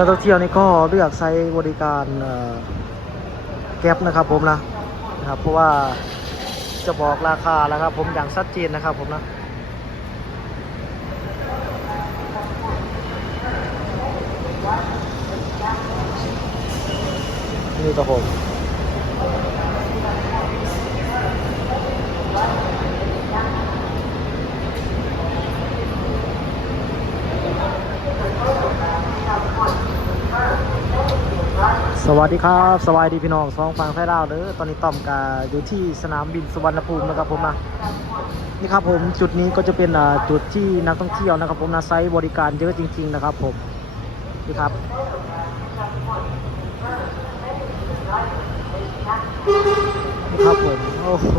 นักท่องเที่ยวนี่ก็เลือกใช้บริการแก๊บนะครับผมนะนะครับเพราะว่าจะบอกราคาแล้วครับผมอย่างชัดเจนนะครับผมนะนี่ครับผม วัสดีครับสวัสดีพี่น้องสองฝั่งไทยลาวเด้อตอนนี้ต้อมกาอยู่ที่สนามบินสุวรรณภูมินะครับผมนะนี่ครับผมจุดนี้ก็จะเป็นจุดที่นักท่องเที่ยวนะครับ ผมนะไซต์บริการเยอะจริง ๆ นะครับผมนี่ครับนี่ครับผมโอ้โห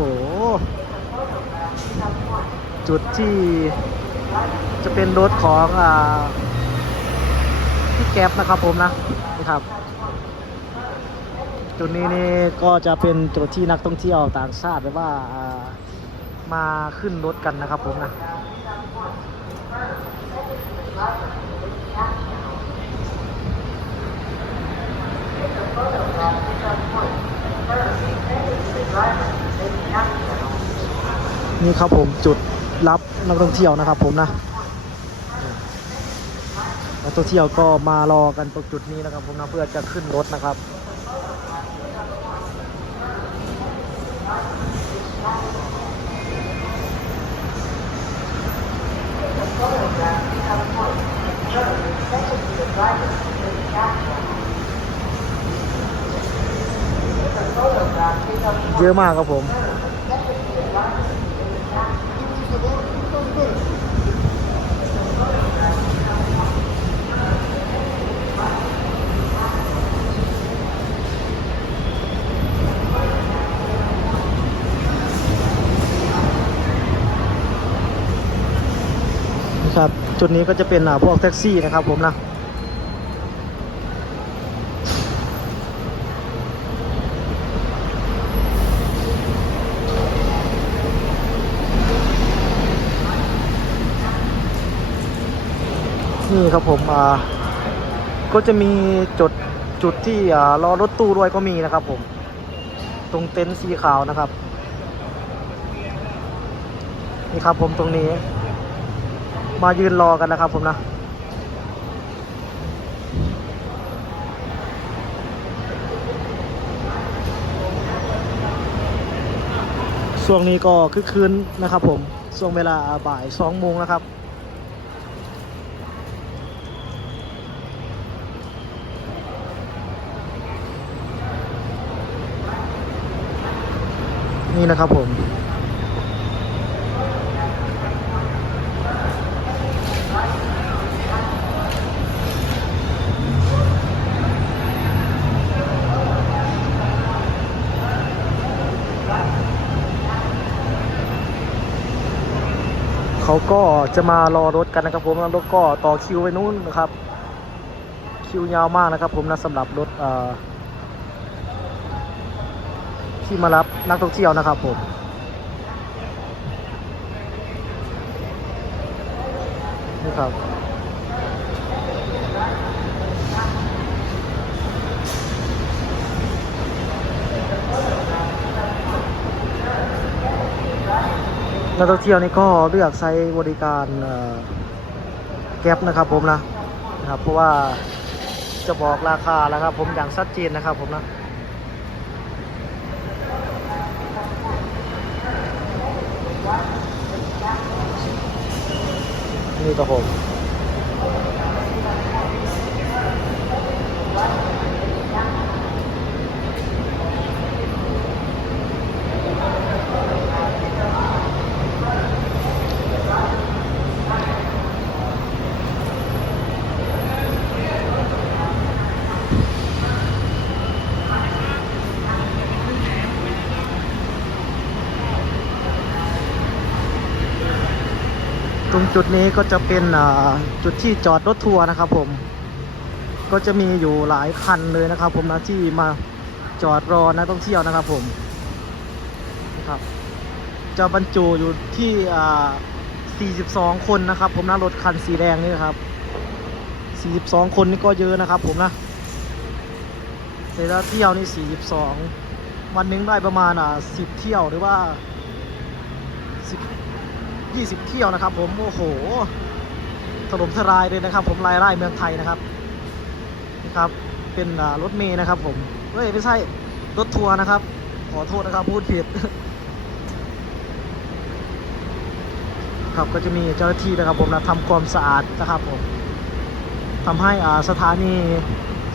จุดที่จะเป็นรถของอ่าพี่แก๊ปนะครับผมนะนี่ครับ จุดนี้นี่ก็จะเป็นจุดที่นักท่องเที่ยวต่างชาติหรือว่าอ่ามาขึ้นรถกันนะครับผมนะนี่ครับผมจุดรับนักท่องเที่ยวนะครับผมนะนักท่องเที่ยวก็มารอกันตรงจุดนี้นะครับผมนะเพื่อจะขึ้นรถนะครับ เยอะมากครับผม ครับ จุดนี้ก็จะเป็นพวกแท็กซี่นะครับผมนะนี่ครับผมอ่าก็จะมีจุดจุดที่อ่ารอรถตู้ด้วยก็มีนะครับผม ตรงเต็นท์สีขาวนะครับ นี่ครับผมตรงนี้ มายืนรอกันนะครับผมนะช่วงนี้ก็คือคืนนะครับผมช่วงเวลาบ่ายสองโมงนะครับนี่นะครับผม ก็จะมารอรถกันนะครับผมแล้วรถก็ต่อคิวไปนู้นนะครับ คิวยาวมากนะครับ ผมนะสำหรับรถที่มารับนักท่องเที่ยวนะครับผมนี่ครับ นักท่องเที่ยวนี่ก็เลือกใช้บริการแก๊บนะครับผมนะนะครับเพราะว่าจะบอกราคาแล้วครับผมอย่างชัดเจนนะครับผมนะนี่ครับผม จุดนี้ก็จะเป็นจุดที่จอดรถทัวร์นะครับผม ก็จะมีอยู่หลายคันเลยนะครับ ผมนะที่มาจอดรอนักท่องเที่ยวนะครับผมครับ จะบรรจุอยู่ที่ 42 คนนะครับ ผมนะรถคันสีแดงนี่นครับ 42 คนนี่ก็เยอะนะครับ ผมนะแต่ละเที่ยวนี่ 42 วันนึงได้ประมาณอ่า10 เที่ยวหรือว่า 10 20 เที่ยวนะครับผมโอ้โหถล่มทลายเลยนะครับ ผมรายได้เมืองไทยนะครับนะครับ เป็นรถเมย์นะครับ ผมเฮ้ยไม่ใช่รถทัวร์นะครับ ขอโทษนะครับพูดผิดครับก็จะมีเจ้าหน้าที่นะครับผมนะทำความสะอาดนะครับผมทำให้อ่าสถานี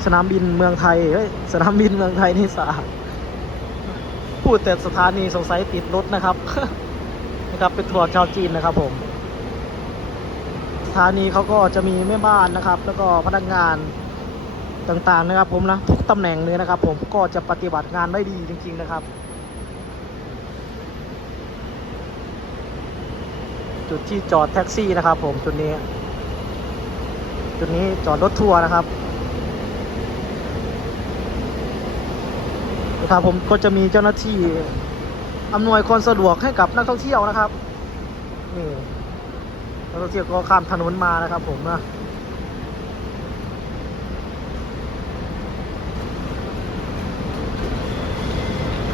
สนามบินเมืองไทยเฮ้ยสนามบินเมืองไทยนี่สะอาดพูดแต่สถานีสงสัยติดรถนะครับ นะครับเป็นทัวร์ชาวจีนนะครับผมสถานีเขาก็จะมีแม่บ้านนะครับ แล้วก็พนักงานต่างๆนะครับ ผมนะทุกตำแหน่งเลยนะครับ ผมก็จะปฏิบัติงานได้ดีจริง ๆนะครับ จุดที่จอดแท็กซี่นะครับ ผมจุดนี้ จุดนี้จอดรถทัวร์นะครับนะครับผมก็จะมีเจ้าหน้าที่ อำนวยความสะดวกให้กับนักท่องเที่ยวนะครับนี่นักท่องเที่ยวก็ข้ามถนนมานะครับ ผมนะ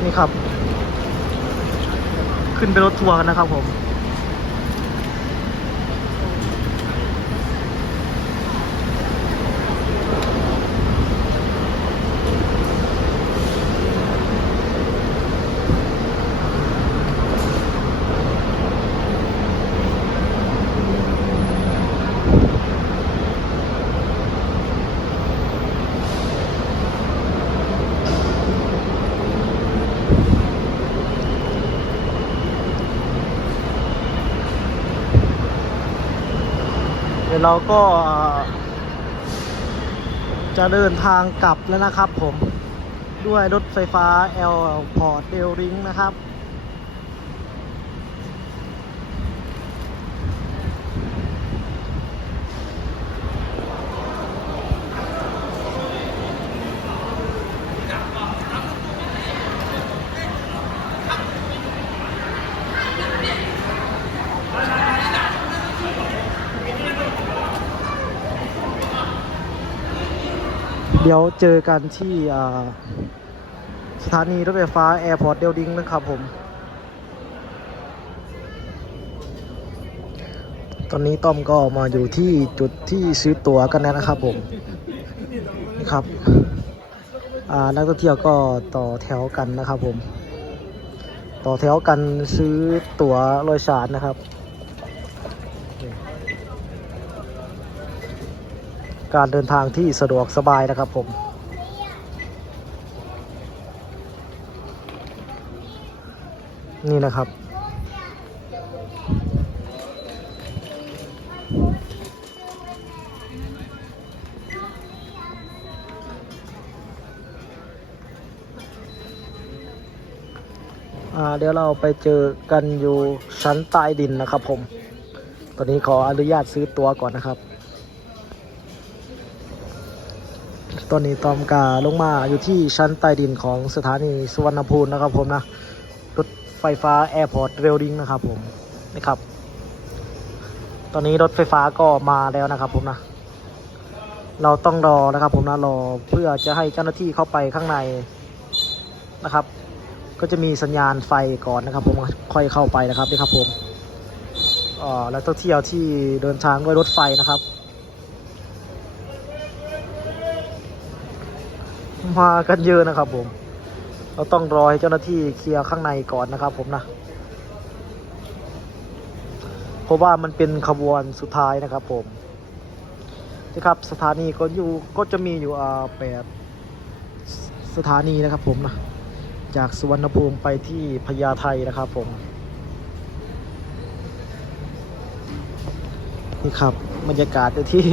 นี่ครับ ขึ้นไปรถทัวร์กันนะครับผม เราก็จะเดินทางกลับแล้วนะครับผมด้วยรถไฟฟ้า L Port r a i l Link นะครับ เดี๋ยวเจอกันที่สถานีรถไฟฟ้า Airport r a i l Link นะครับผม ตอนนี้ต้อมก็มาอยู่ที่จุดที่ซื้อตั๋วกันแล้วนะครับผมนี่ครับนักท่องเที่ยวก็ต่อแถวกันนะครับผม ต่อแถวกันซื้อตั๋วโดยสารนะครับ การเดินทางที่สะดวกสบายนะครับผม นี่นะครับอ่าเดี๋ยวเราไปเจอกันอยู่ชั้นใต้ดินนะครับผม ตอนนี้ขออนุญาตซื้อตั๋วก่อนนะครับ ตอนนี้ตอมกาลงมาอยู่ที่ชั้นใต้ดินของสถานีสุวรรณภูมินะครับผมนะ รถไฟฟ้าแอร์พอร์ตเรลลิงนะครับผมนี่ครับ ตอนนี้รถไฟฟ้าก็มาแล้วนะครับผมนะ เราต้องรอนะครับผมนะรอเพื่อจะให้เจ้าหน้าที่เข้าไปข้างในนะครับ ก็จะมีสัญญาณไฟก่อนนะครับผมค่อยเข้าไปนะครับนี่ครับผมอ่าแล้วต้องเที่ยวที่เดินทางด้วยรถไฟนะครับ มากันเยอะนะครับผม เราต้องรอให้เจ้าหน้าที่เคลียร์ข้างในก่อนนะครับ ผมนะเพราะว่ามันเป็นขบวนสุดท้ายนะครับ ผมนะครับสถานีก็อยู่ก็จะมีอยู่อ่าแปดสถานีนะครับ ผมนะจากสุวรรณภูมิไปที่พญาไทนะครับ ผมนี่ครับบรรยากาศที่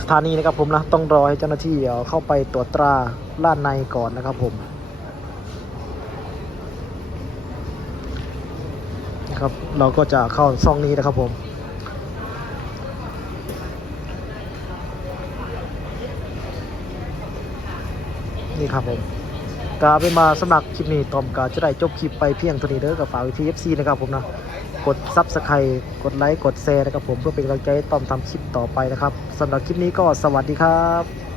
สถานีนะครับผมนะต้องรอให้เจ้าหน้าที่เอ่อเข้าไปตรวจตรา ล้านในก่อนนะครับผมนะครับเราก็จะเข้าซองนี้นะครับผมนี่ครับผมกาไปมาสมัครคลิปนี้ตอมกาจะได้จบคลิปไปเพียงเท่านี้เด้อกับฝากวิทีเอฟซีนะครับผมนะกดซับสไครต์กดไลค์กดแชร์นะครับผมเพื่อเป็นกำลังใจให้ตอมทำคลิปต่อไปนะครับสำหรับคลิปนี้ก็สวัสดีครับ